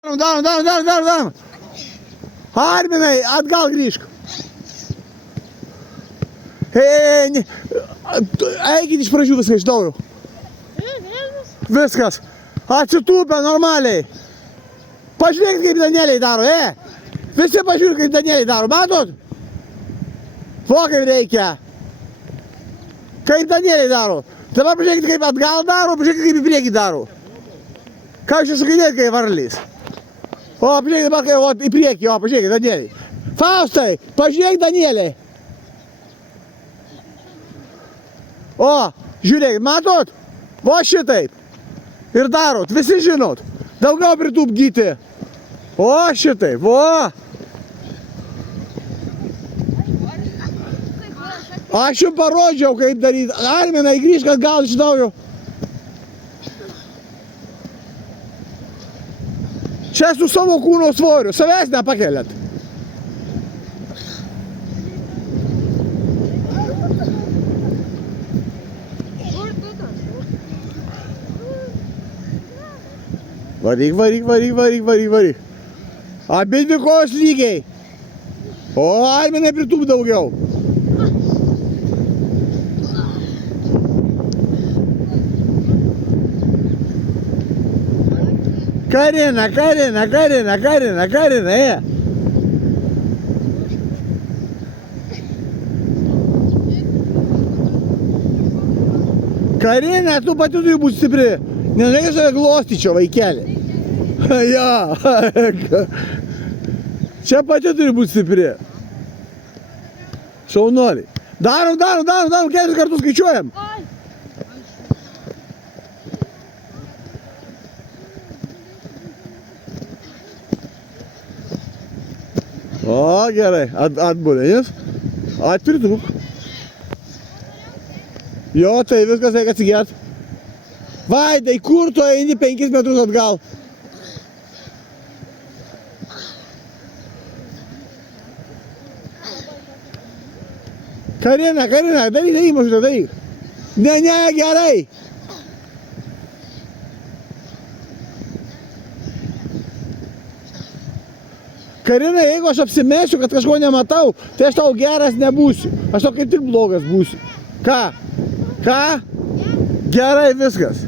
Darom. Arminai, atgal grįžk. Eikit iš pradžių viską iš naujo. Viskas. Atsitūpę normaliai. Pažiūrėkit, kaip Danieliai daro, Visi pažiūrėkit, kaip Danieliai daro, matot? O, kaip reikia. Kaip Danieliai daro. Dabar pažiūrėkit, kaip atgal daro, pažiūrėkit, kaip į priekį daro. Ką jūs čia sukainėt, kaip varlys? O, pažiūrėkit dabar, kaip į priekį, o, pažiūrėkit, Danieliai. Faustai, pažiūrėkit, Danieliai. O, žiūrėkit, matot? O, šitaip. Ir darot, visi žinot. Daugiau pritūpgyti. O, šitaip, o. Aš jums parodžiau, kaip daryti. Arminai, grįžk atgal iš naujo. Čia su savo kūno svoriu, savęs nepakeliat. Varyk. Abidvi kojos lygiai. O, Arminai, pritūp daugiau. Karina, Karina, tu pati turi būti stipri. Nežinai, save glostyčio, vaikelį. Ja. Čia pati turi būti stipri. Šaunuoliai. Darom, 4 kartus skaičiuojam. O, gerai, atbūrėjus. Atpritūp. Jo, tai viskas reikia atsigert. Vaidai, kur tu eini 5 metrus atgal? Karina, daryk, mažutė, daryk. Ne, gerai. Karina, jeigu aš apsimesiu, kad kažko nematau, tai aš tau geras nebūsiu. Aš tau kaip tik blogas būsiu. Ką? Gerai viskas.